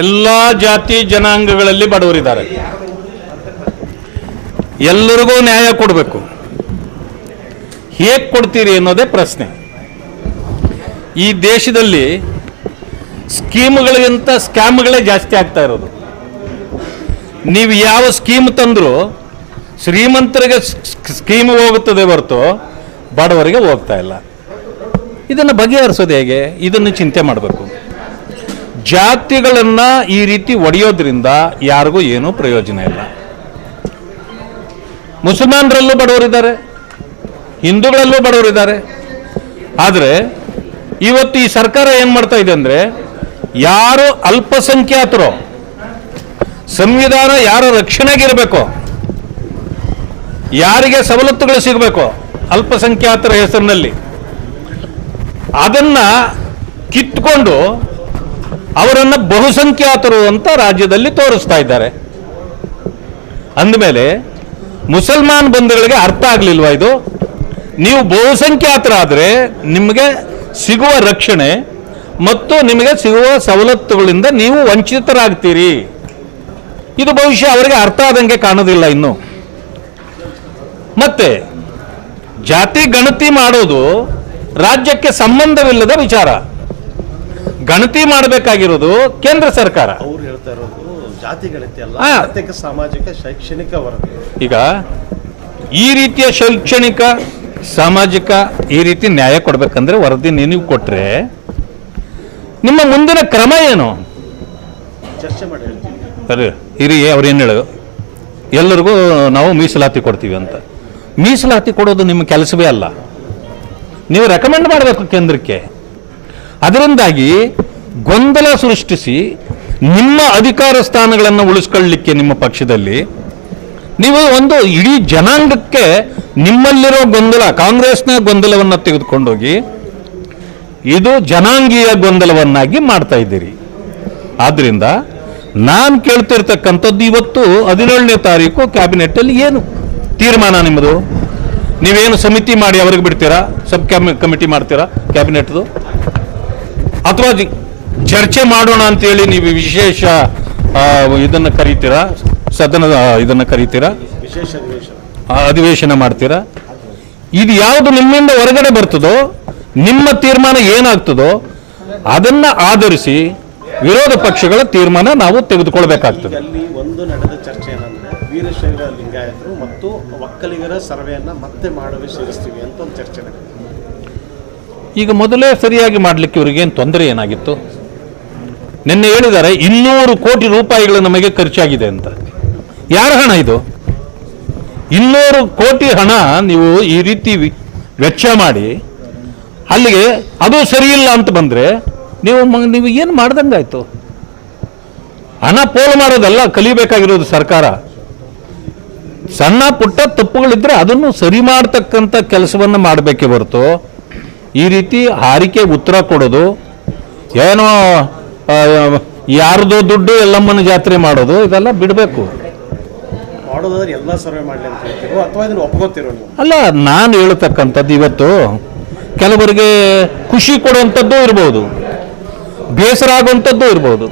ಎಲ್ಲ ಜಾತಿ ಜನಾಂಗಗಳಲ್ಲಿ ಬಡವರಿದ್ದಾರೆ. ಎಲ್ಲರಿಗೂ ನ್ಯಾಯ ಕೊಡಬೇಕು. ಹೇಗೆ ಕೊಡ್ತೀರಿ ಅನ್ನೋದೇ ಪ್ರಶ್ನೆ. ಈ ದೇಶದಲ್ಲಿ ಸ್ಕೀಮ್ಗಳಿಗಿಂತ ಸ್ಕ್ಯಾಮ್ಗಳೇ ಜಾಸ್ತಿ ಆಗ್ತಾ ಇರೋದು. ನೀವು ಯಾವ ಸ್ಕೀಮ್ ತಂದರೂ ಶ್ರೀಮಂತರಿಗೆ ಸ್ಕೀಮ್ ಹೋಗುತ್ತದೆ ಹೊರತು ಬಡವರಿಗೆ ಹೋಗ್ತಾ ಇಲ್ಲ. ಇದನ್ನು ಬಗೆಹರಿಸೋದು ಹೇಗೆ? ಇದನ್ನು ಚಿಂತೆ ಮಾಡಬೇಕು. ಜಾತಿಗಳನ್ನು ಈ ರೀತಿ ಒಡೆಯೋದ್ರಿಂದ ಯಾರಿಗೂ ಏನೂ ಪ್ರಯೋಜನ ಇಲ್ಲ. ಮುಸಲ್ಮಾನರಲ್ಲೂ ಬಡವರಿದ್ದಾರೆ, ಹಿಂದೂಗಳಲ್ಲೂ ಬಡವರಿದ್ದಾರೆ. ಆದರೆ ಇವತ್ತು ಈ ಸರ್ಕಾರ ಏನು ಮಾಡ್ತಾ ಇದೆ ಅಂದರೆ, ಯಾರು ಅಲ್ಪಸಂಖ್ಯಾತರು, ಸಂವಿಧಾನ ಯಾರ ರಕ್ಷಣೆಗಿರಬೇಕು, ಯಾರಿಗೆ ಸವಲತ್ತುಗಳು ಸಿಗಬೇಕು ಅಲ್ಪಸಂಖ್ಯಾತರ ಹೆಸರಿನಲ್ಲಿ, ಅದನ್ನು ಕಿತ್ಕೊಂಡು ಅವರನ್ನು ಬಹುಸಂಖ್ಯಾತರು ಅಂತ ರಾಜ್ಯದಲ್ಲಿ ತೋರಿಸ್ತಾ ಇದ್ದಾರೆ. ಅಂದಮೇಲೆ ಮುಸಲ್ಮಾನ್ ಬಂಧುಗಳಿಗೆ ಅರ್ಥ ಆಗಲಿಲ್ವಾ ಇದು? ನೀವು ಬಹುಸಂಖ್ಯಾತರಾದರೆ ನಿಮಗೆ ಸಿಗುವ ರಕ್ಷಣೆ ಮತ್ತು ನಿಮಗೆ ಸಿಗುವ ಸವಲತ್ತುಗಳಿಂದ ನೀವು ವಂಚಿತರಾಗ್ತೀರಿ. ಇದು ಬಹುಶಃ ಅವರಿಗೆ ಅರ್ಥ ಆದಂಗೆ ಕಾಣೋದಿಲ್ಲ ಇನ್ನು. ಮತ್ತೆ ಜಾತಿ ಗಣತಿ ಮಾಡೋದು ರಾಜ್ಯಕ್ಕೆ ಸಂಬಂಧವಿಲ್ಲದ ವಿಚಾರ. ಗಣತಿ ಮಾಡಬೇಕಾಗಿರೋದು ಕೇಂದ್ರ ಸರ್ಕಾರ. ಅವ್ರು ಹೇಳ್ತಾ ಇರೋದು ಜಾತಿ ಗಣತಿ ಅಲ್ಲ, ಆರ್ಥಿಕ ಸಾಮಾಜಿಕ ಶೈಕ್ಷಣಿಕ ವರದಿ. ಈಗ ಈ ರೀತಿಯ ಶೈಕ್ಷಣಿಕ ಸಾಮಾಜಿಕ ಈ ರೀತಿ ನ್ಯಾಯ ಕೊಡ್ಬೇಕಂದ್ರೆ ವರದಿ ನೀವು ಕೊಟ್ರೆ ನಿಮ್ಮ ಮುಂದಿನ ಕ್ರಮ ಏನು? ಚರ್ಚೆ ಮಾಡಿ ಹೇಳ್ತೀವಿ. ಸರಿ ಹಿರಿ ಅವ್ರೇನು ಹೇಳೋದು, ಎಲ್ಲರಿಗೂ ನಾವು ಮೀಸಲಾತಿ ಕೊಡ್ತೀವಿ ಅಂತ. ಮೀಸಲಾತಿ ಕೊಡೋದು ನಿಮ್ಮ ಕೆಲಸವೇ ಅಲ್ಲ, ನೀವು ರೆಕಮೆಂಡ್ ಮಾಡಬೇಕು ಕೇಂದ್ರಕ್ಕೆ. ಅದರಿಂದಾಗಿ ಗೊಂದಲ ಸೃಷ್ಟಿಸಿ ನಿಮ್ಮ ಅಧಿಕಾರ ಸ್ಥಾನಗಳನ್ನು ಉಳಿಸ್ಕೊಳ್ಳಲಿಕ್ಕೆ ನಿಮ್ಮ ಪಕ್ಷದಲ್ಲಿ ನೀವು ಒಂದು ಇಡೀ ಜನಾಂಗಕ್ಕೆ ನಿಮ್ಮಲ್ಲಿರೋ ಗೊಂದಲ, ಕಾಂಗ್ರೆಸ್ನ ಗೊಂದಲವನ್ನು ತೆಗೆದುಕೊಂಡೋಗಿ ಇದು ಜನಾಂಗೀಯ ಗೊಂದಲವನ್ನಾಗಿ ಮಾಡ್ತಾ ಇದ್ದೀರಿ. ಆದ್ದರಿಂದ ನಾನು ಕೇಳ್ತಿರ್ತಕ್ಕಂಥದ್ದು, ಇವತ್ತು 17ನೇ ತಾರೀಕು ಕ್ಯಾಬಿನೆಟ್ಟಲ್ಲಿ ಏನು ತೀರ್ಮಾನ ನಿಮ್ಮದು? ನೀವೇನು ಸಮಿತಿ ಮಾಡಿ ಅವ್ರಿಗೆ ಬಿಡ್ತೀರಾ? ಸಬ್ ಕಮಿಟಿ ಮಾಡ್ತೀರಾ ಕ್ಯಾಬಿನೆಟ್ದು? ಅಥವಾ ಚರ್ಚೆ ಮಾಡೋಣ ಅಂತೇಳಿ ನೀವು ವಿಶೇಷ ಇದನ್ನು ಕರೀತೀರಾ, ಸದನದ ಇದನ್ನು ಕರೀತೀರಾ, ವಿಶೇಷ ಅಧಿವೇಶನ ಮಾಡ್ತೀರಾ? ಇದು ಯಾವುದು ನಿಮ್ಮಿಂದ ಹೊರಗಡೆ ಬರ್ತದೋ, ನಿಮ್ಮ ತೀರ್ಮಾನ ಏನಾಗ್ತದೋ ಅದನ್ನು ಆಧರಿಸಿ ವಿರೋಧ ಪಕ್ಷಗಳ ತೀರ್ಮಾನ ನಾವು ತೆಗೆದುಕೊಳ್ಬೇಕಾಗ್ತದೆ. ಅಲ್ಲಿ ಒಂದು ನಡೆದ ಚರ್ಚೆ ಏನಂದ್ರೆ, ವೀರಶೈವ ಲಿಂಗಾಯತರು ಮತ್ತು ಒಕ್ಕಲಿಗರ ಸರ್ವೆಯನ್ನ ಮತ್ತೆ ಮಾಡಲು ಸೇರಿಸ್ತೀವಿ ಅಂತ ಒಂದು ಚರ್ಚೆ ನಡೆದಿದೆ. ಈಗ ಮೊದಲೇ ಸರಿಯಾಗಿ ಮಾಡಲಿಕ್ಕೆ ಇವರಿಗೇನು ತೊಂದರೆ ಏನಾಗಿತ್ತು? ನಿನ್ನೆ ಹೇಳಿದ್ದಾರೆ 200 ಕೋಟಿ ರೂಪಾಯಿಗಳು ನಮಗೆ ಖರ್ಚಾಗಿದೆ ಅಂತ. ಯಾರ ಹಣ ಇದು? 200 ಕೋಟಿ ಹಣ ನೀವು ಈ ರೀತಿ ವೆಚ್ಚ ಮಾಡಿ ಅಲ್ಲಿಗೆ ಅದು ಸರಿಯಿಲ್ಲ ಅಂತ ಬಂದರೆ ನೀವು ಏನು ಮಾಡ್ದಂಗಾಯ್ತು? ಹಣ ಪೋಲು ಮಾಡೋದಲ್ಲ ಕಲಿಬೇಕಾಗಿರೋದು ಸರ್ಕಾರ. ಸಣ್ಣ ಪುಟ್ಟ ತಪ್ಪುಗಳಿದ್ರೆ ಅದನ್ನು ಸರಿ ಮಾಡ್ತಕ್ಕಂಥ ಕೆಲಸವನ್ನು ಮಾಡಬೇಕೇ ಹೊರತು ಈ ರೀತಿ ಹಾರಿಕೆ ಉತ್ತರ ಕೊಡೋದು, ಏನೋ ಯಾರ್ದೋ ದುಡ್ಡು ಎಲ್ಲಮ್ಮನ ಜಾತ್ರೆ ಮಾಡೋದು, ಇದೆಲ್ಲ ಬಿಡಬೇಕು. ಮಾಡೋದಾದ್ರೆ ಎಲ್ಲ ಸರ್ವೆ ಮಾಡಲಿ ಅಂತ ಹೇಳ್ತೀರೋ ಅಥವಾ ಇದನ್ನು ಒಪ್ಕೋತಿರೋ ನೀವು? ಅಲ್ಲ, ನಾನು ಹೇಳ್ತಕ್ಕಂಥದ್ದು ಇವತ್ತು ಕೆಲವರಿಗೆ ಖುಷಿ ಕೊಡುವಂಥದ್ದು ಇರ್ಬೋದು, ಬೇಸರ ಆಗುವಂಥದ್ದು ಇರ್ಬೋದು.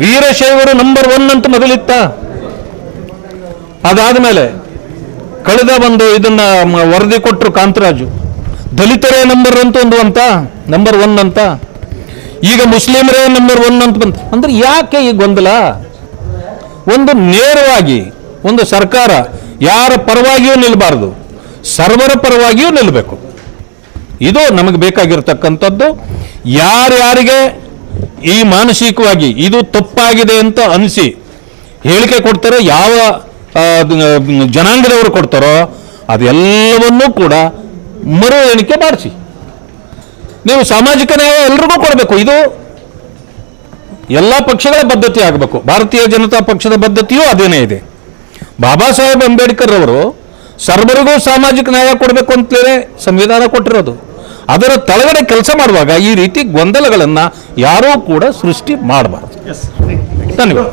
ವೀರಶೈವರು ನಂಬರ್ 1 ಅಂತ ಮೊದಲಿತ್ತ. ಅದಾದ ಮೇಲೆ ಕಳೆದ ಒಂದು ಇದನ್ನ ವರದಿ ಕೊಟ್ಟರು ಕಾಂತರಾಜು, ದಲಿತರೇ ನಂಬರ್ 1 ಅಂತ. ಈಗ ಮುಸ್ಲಿಮರೇ ನಂಬರ್ 1 ಅಂತ ಬಂತು. ಅಂದ್ರೆ ಯಾಕೆ ಈ ಗೊಂದಲ? ಒಂದು ನೇರವಾಗಿ ಒಂದು ಸರ್ಕಾರ ಯಾರ ಪರವಾಗಿಯೂ ನಿಲ್ಲಬಾರದು, ಸರ್ವರ ಪರವಾಗಿಯೂ ನಿಲ್ಲಬೇಕು. ಇದು ನಮಗೆ ಬೇಕಾಗಿರ್ತಕ್ಕಂಥದ್ದು. ಯಾರ್ಯಾರಿಗೆ ಈ ಮಾನಸಿಕವಾಗಿ ಇದು ತಪ್ಪಾಗಿದೆ ಅಂತ ಅನಿಸಿ ಹೇಳಿಕೆ ಕೊಡ್ತಾರೋ, ಯಾವ ಜನಾಂಗದವರು ಕೊಡ್ತಾರೋ ಅದೆಲ್ಲವನ್ನೂ ಕೂಡ ಮರು ಎಣಿಕೆ ಮಾಡಿಸಿ. ನೀವು ಸಾಮಾಜಿಕ ನ್ಯಾಯ ಎಲ್ರಿಗೂ ಕೊಡಬೇಕು. ಇದು ಎಲ್ಲ ಪಕ್ಷಗಳ ಬದ್ಧತೆ ಆಗಬೇಕು. ಭಾರತೀಯ ಜನತಾ ಪಕ್ಷದ ಬದ್ಧತೆಯೂ ಅದೇನೇ ಇದೆ. ಬಾಬಾ ಸಾಹೇಬ್ ಅಂಬೇಡ್ಕರ್ ಅವರು ಸರ್ವರಿಗೂ ಸಾಮಾಜಿಕ ನ್ಯಾಯ ಕೊಡಬೇಕು ಅಂತಲೇ ಸಂವಿಧಾನ ಕೊಟ್ಟಿರೋದು. ಅದರ ತಳಗಡೆ ಕೆಲಸ ಮಾಡುವಾಗ ಈ ರೀತಿ ಗೊಂದಲಗಳನ್ನು ಯಾರೂ ಕೂಡ ಸೃಷ್ಟಿ ಮಾಡಬಾರದು. ಎಸ್, ಧನ್ಯವಾದ.